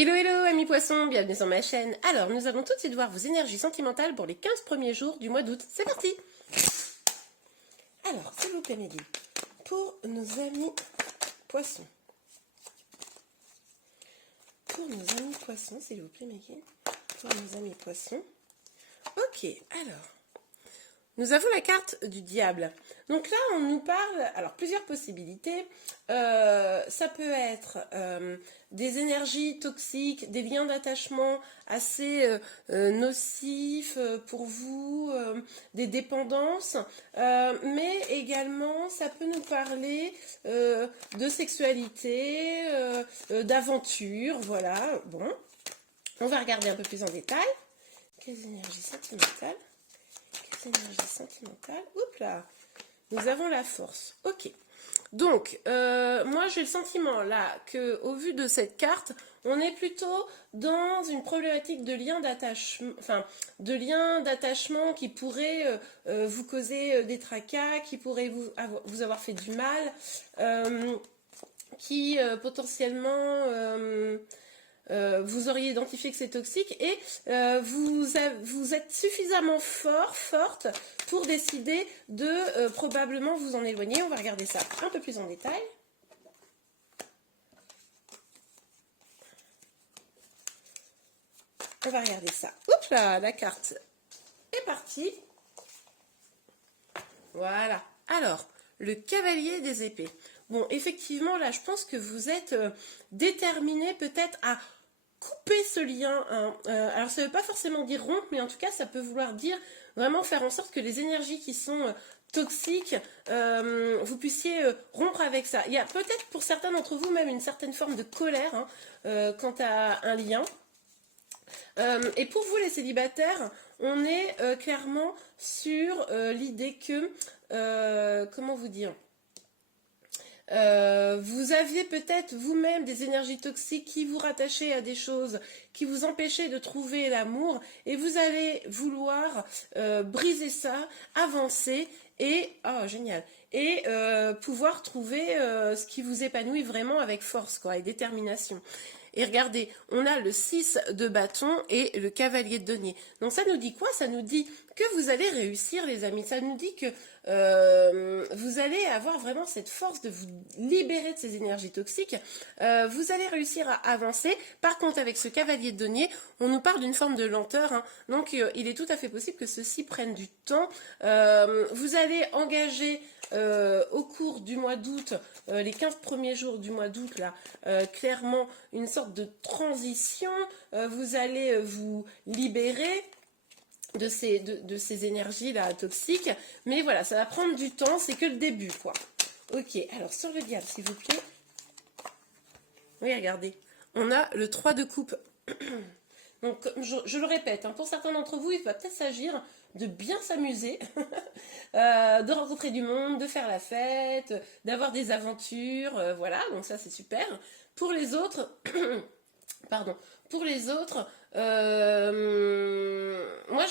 Hello hello amis poissons, bienvenue sur ma chaîne. Alors nous allons tout de suite voir vos énergies sentimentales pour les 15 premiers jours du mois d'août. C'est parti. Alors s'il vous plaît mes guides, pour nos amis poissons. Pour nos amis poissons, s'il vous plaît mes guides. Pour nos amis poissons. Ok, alors. Nous avons la carte du diable. Donc là, on nous parle, alors plusieurs possibilités. Ça peut être des énergies toxiques, des liens d'attachement assez nocifs pour vous, des dépendances. Mais également, ça peut nous parler de sexualité, d'aventure. Voilà, bon. On va regarder un peu plus en détail. Quelles énergies sentimentales? Énergie sentimentale. Oups là, nous avons la force. Ok. Donc, moi j'ai le sentiment là que, au vu de cette carte, on est plutôt dans une problématique de lien d'attachement, qui pourrait vous causer des tracas, qui pourrait vous avoir fait du mal, qui potentiellement vous auriez identifié que c'est toxique et vous êtes suffisamment forte pour décider de probablement vous en éloigner. On va regarder ça un peu plus en détail. On va regarder ça. Oups là, la carte est partie. Voilà. Alors, le cavalier des épées. Bon, effectivement, là, je pense que vous êtes déterminé peut-être à couper ce lien. Hein. Alors, ça ne veut pas forcément dire rompre, mais en tout cas, ça peut vouloir dire vraiment faire en sorte que les énergies qui sont toxiques, vous puissiez rompre avec ça. Il y a peut-être pour certains d'entre vous même une certaine forme de colère quant à un lien. Et pour vous les célibataires, on est clairement sur l'idée que, comment vous dire, vous aviez peut-être vous-même des énergies toxiques qui vous rattachaient à des choses, qui vous empêchaient de trouver l'amour, et vous allez vouloir briser ça, avancer, et, oh génial, et pouvoir trouver ce qui vous épanouit vraiment avec force, quoi, et détermination. Et regardez, on a le 6 de bâton et le cavalier de denier. Donc ça nous dit quoi? Ça nous dit que vous allez réussir les amis. Ça nous dit que vous allez avoir vraiment cette force de vous libérer de ces énergies toxiques. Vous allez réussir à avancer. Par contre, avec ce cavalier de denier, on nous parle d'une forme de lenteur. Hein. Donc il est tout à fait possible que ceci prenne du temps. Vous allez engager au cours du mois d'août, les 15 premiers jours du mois d'août, là, clairement une sorte de transition. Vous allez vous libérer de ces énergies-là toxiques. Mais voilà, ça va prendre du temps, c'est que le début, quoi. Ok, alors sur le diable, s'il vous plaît. Oui, regardez. On a le 3 de coupe. Donc, je le répète, hein, pour certains d'entre vous, il va peut-être s'agir de bien s'amuser, de rencontrer du monde, de faire la fête, d'avoir des aventures, voilà, donc ça c'est super. Pour les autres, pardon, pour les autres, moi,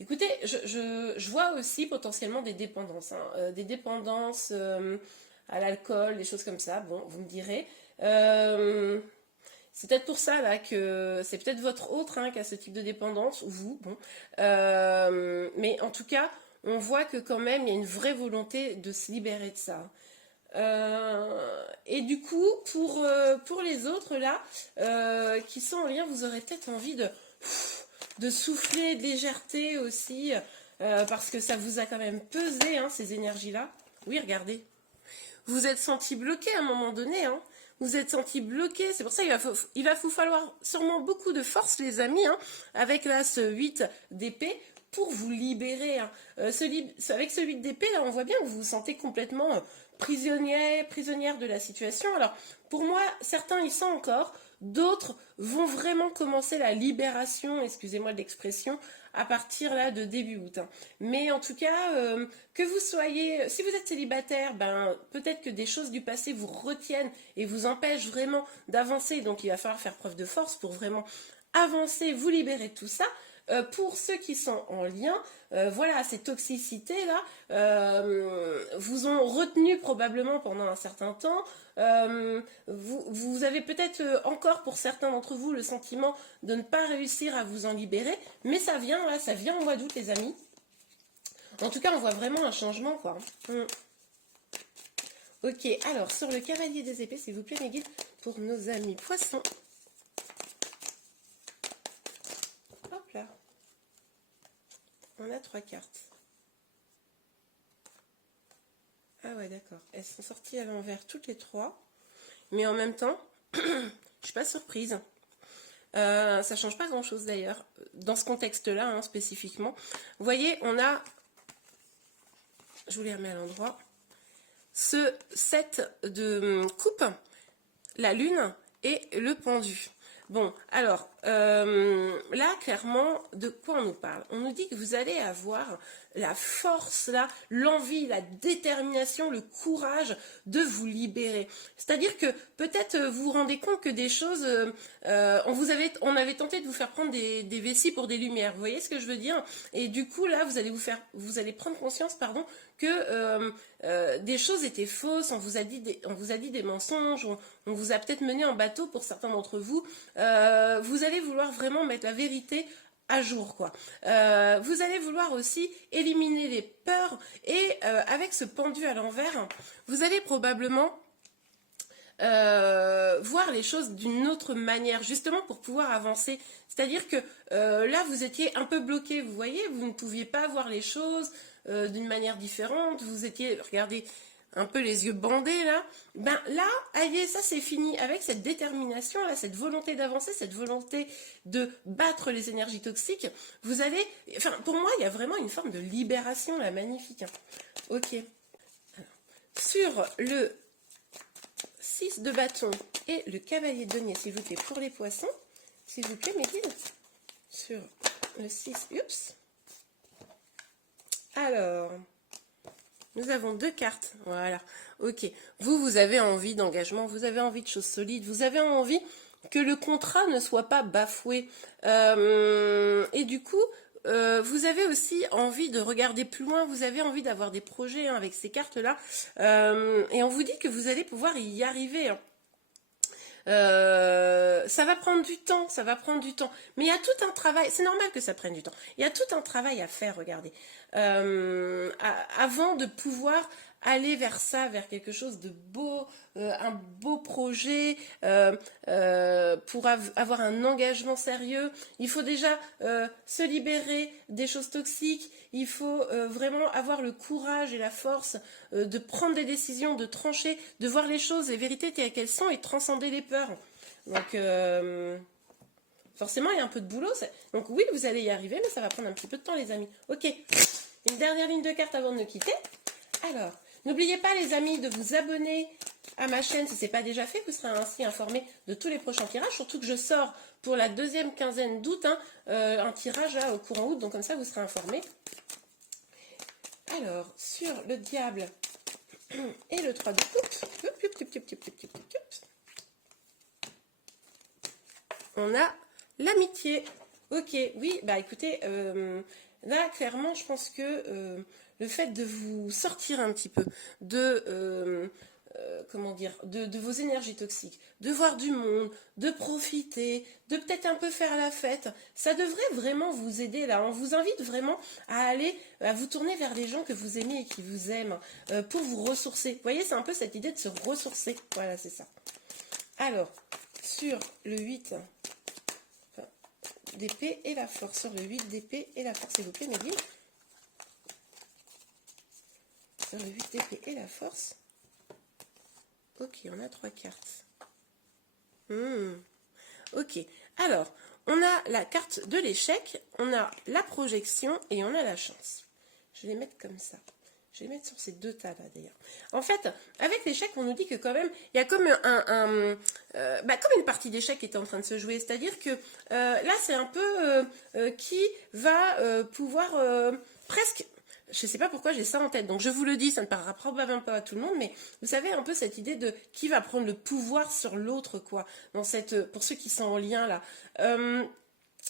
écoutez, je vois aussi potentiellement des dépendances, hein, des dépendances à l'alcool, des choses comme ça, bon, vous me direz. C'est peut-être pour ça là que c'est peut-être votre autre qui a ce type de dépendance, ou vous, bon. Mais en tout cas, on voit que quand même, il y a une vraie volonté de se libérer de ça. Et du coup, pour les autres là, qui sont en lien, vous aurez peut-être envie de souffler, de légèreté aussi, parce que ça vous a quand même pesé, hein, ces énergies-là. Oui, regardez. Vous êtes senti bloqué à un moment donné, hein. Vous êtes senti bloqué, c'est pour ça qu'il va vous falloir sûrement beaucoup de force les amis, hein, avec là ce 8 d'épée pour vous libérer. Hein. Avec ce 8 d'épée, là on voit bien que vous vous sentez complètement prisonnière de la situation. Alors pour moi, certains y sont encore, d'autres vont vraiment commencer la libération, excusez-moi de l'expression, à partir là de début août. Hein. Mais en tout cas, que vous soyez, si vous êtes célibataire, ben peut-être que des choses du passé vous retiennent et vous empêchent vraiment d'avancer. Donc il va falloir faire preuve de force pour vraiment avancer, vous libérer de tout ça. pour ceux qui sont en lien, voilà, ces toxicités-là vous ont retenu probablement pendant un certain temps. Vous avez peut-être encore pour certains d'entre vous le sentiment de ne pas réussir à vous en libérer, mais ça vient là, ça vient au mois d'août les amis. En tout cas on voit vraiment un changement quoi. Ok, alors sur le cavalier des épées s'il vous plaît mes guides pour nos amis poissons. Hop là. On a 3 cartes. Ah ouais, d'accord. Elles sont sorties à l'envers toutes les 3. Mais en même temps, je suis pas surprise. Ça change pas grand-chose d'ailleurs. Dans ce contexte-là, hein, spécifiquement. Vous voyez, on a... Je vous les remets à l'endroit. Ce set de coupe, la lune et le pendu. Bon, alors, là, clairement, de quoi on nous parle? On nous dit que vous allez avoir la force, là, l'envie, la détermination, le courage de vous libérer. C'est-à-dire que peut-être vous vous rendez compte que des choses, on avait tenté de vous faire prendre des vessies pour des lumières. Vous voyez ce que je veux dire? Et du coup, là, vous allez prendre conscience, pardon, que des choses étaient fausses, on vous a dit des mensonges, on vous a peut-être mené en bateau pour certains d'entre vous. Vous allez vouloir vraiment mettre la vérité à jour, quoi. Vous allez vouloir aussi éliminer les peurs et avec ce pendu à l'envers, vous allez probablement voir les choses d'une autre manière, justement pour pouvoir avancer. C'est-à-dire que là, vous étiez un peu bloqué, vous voyez, vous ne pouviez pas voir les choses d'une manière différente, vous étiez, regardez, un peu les yeux bandés là. Ben là, allez, ça c'est fini. Avec cette détermination, là, cette volonté d'avancer, cette volonté de battre les énergies toxiques, vous allez, enfin, pour moi, il y a vraiment une forme de libération là, magnifique. Hein. Ok. Alors, sur le 6 de bâton et le cavalier de denier, s'il vous plaît, pour les poissons. S'il vous plaît, mes guides. Sur le 6, oups. Alors, nous avons 2 cartes. Voilà, ok. Vous avez envie d'engagement, vous avez envie de choses solides, vous avez envie que le contrat ne soit pas bafoué. Et du coup, vous avez aussi envie de regarder plus loin, vous avez envie d'avoir des projets hein, avec ces cartes-là. Et on vous dit que vous allez pouvoir y arriver. Hein. Ça va prendre du temps, ça va prendre du temps. Mais il y a tout un travail, c'est normal que ça prenne du temps. Il y a tout un travail à faire, regardez. Avant de pouvoir aller vers ça, vers quelque chose de beau, un beau projet, pour avoir un engagement sérieux, il faut déjà se libérer des choses toxiques, il faut vraiment avoir le courage et la force de prendre des décisions, de trancher, de voir les choses, les vérités telles qu'elles sont et de transcender les peurs. Donc, forcément, il y a un peu de boulot. Donc oui, vous allez y arriver, mais ça va prendre un petit peu de temps, les amis. Ok, une dernière ligne de cartes avant de nous quitter. Alors, n'oubliez pas, les amis, de vous abonner à ma chaîne si ce n'est pas déjà fait. Vous serez ainsi informé de tous les prochains tirages. Surtout que je sors pour la deuxième quinzaine d'août hein, un tirage là, au courant août. Donc comme ça, vous serez informé. Alors, sur le diable et le 3 de coupe, on a l'amitié. Ok, oui, bah écoutez, là, clairement, je pense que le fait de vous sortir un petit peu de... comment dire, de vos énergies toxiques, de voir du monde, de profiter, de peut-être un peu faire la fête, ça devrait vraiment vous aider là. On vous invite vraiment à à vous tourner vers les gens que vous aimez et qui vous aiment pour vous ressourcer. Vous voyez, c'est un peu cette idée de se ressourcer. Voilà, c'est ça. Alors, sur le 8 d'épée et la force, sur le 8 d'épée et la force, s'il vous plaît, Mehdi. Sur le 8 d'épée et la force. Ok, on a 3 cartes. Ok, alors, on a la carte de l'échec, on a la projection et on a la chance. Je vais les mettre comme ça. Je vais les mettre sur ces 2 tas-là, d'ailleurs. En fait, avec l'échec, on nous dit que quand même, il y a comme comme une partie d'échec qui est en train de se jouer. C'est-à-dire que là, c'est un peu qui va pouvoir presque... Je ne sais pas pourquoi j'ai ça en tête, donc je vous le dis, ça ne parlera probablement pas à tout le monde, mais vous savez un peu cette idée de qui va prendre le pouvoir sur l'autre, quoi, dans pour ceux qui sont en lien là.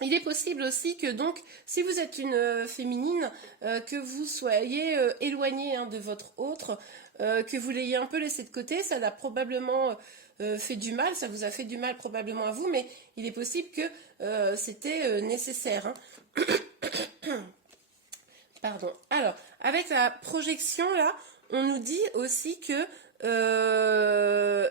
Il est possible aussi que donc, si vous êtes une féminine, que vous soyez éloignée de votre autre, que vous l'ayez un peu laissé de côté, ça l'a probablement fait du mal, ça vous a fait du mal probablement à vous, mais il est possible que c'était nécessaire. Pardon. Alors, avec la projection là, on nous dit aussi que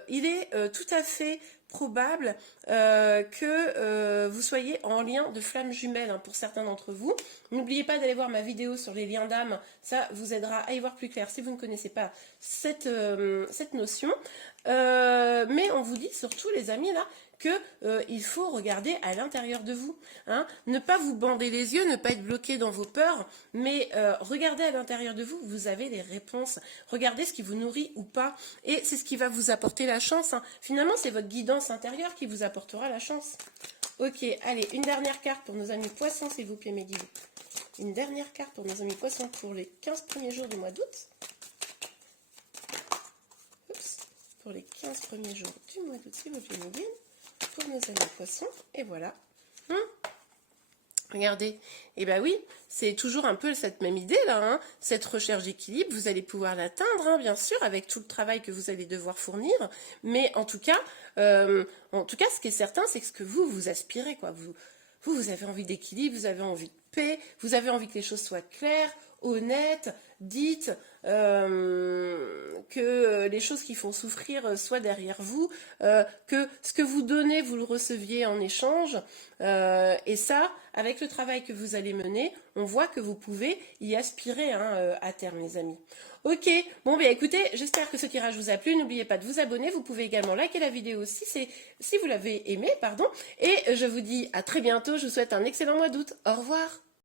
il est tout à fait probable que vous soyez en lien de flamme jumelle pour certains d'entre vous. N'oubliez pas d'aller voir ma vidéo sur les liens d'âme, ça vous aidera à y voir plus clair si vous ne connaissez pas cette notion. Mais on vous dit surtout les amis là que il faut regarder à l'intérieur de vous. Ne pas vous bander les yeux, ne pas être bloqué dans vos peurs, mais regardez à l'intérieur de vous, vous avez les réponses. Regardez ce qui vous nourrit ou pas, et c'est ce qui va vous apporter la chance. Finalement, c'est votre guidance intérieure qui vous apportera la chance. Ok, allez, une dernière carte pour nos amis poissons, s'il vous plaît, mes guides. Une dernière carte pour nos amis poissons pour les 15 premiers jours du mois d'août. Pour les 15 premiers jours du mois d'août, s'il vous plaît, mes guides. Pour nos amis poissons, et voilà. Regardez, et ben oui, c'est toujours un peu cette même idée là, cette recherche d'équilibre, vous allez pouvoir l'atteindre, bien sûr, avec tout le travail que vous allez devoir fournir, mais en tout cas, ce qui est certain, c'est que ce que vous aspirez, quoi. Vous avez envie d'équilibre, vous avez envie de paix, vous avez envie que les choses soient claires, honnêtes, dites, que les choses qui font souffrir soient derrière vous, que ce que vous donnez, vous le receviez en échange, et ça, avec le travail que vous allez mener, on voit que vous pouvez y aspirer à terme, les amis. Ok, bon bien écoutez, j'espère que ce tirage vous a plu, n'oubliez pas de vous abonner, vous pouvez également liker la vidéo si vous l'avez aimé, pardon, et je vous dis à très bientôt, je vous souhaite un excellent mois d'août, au revoir.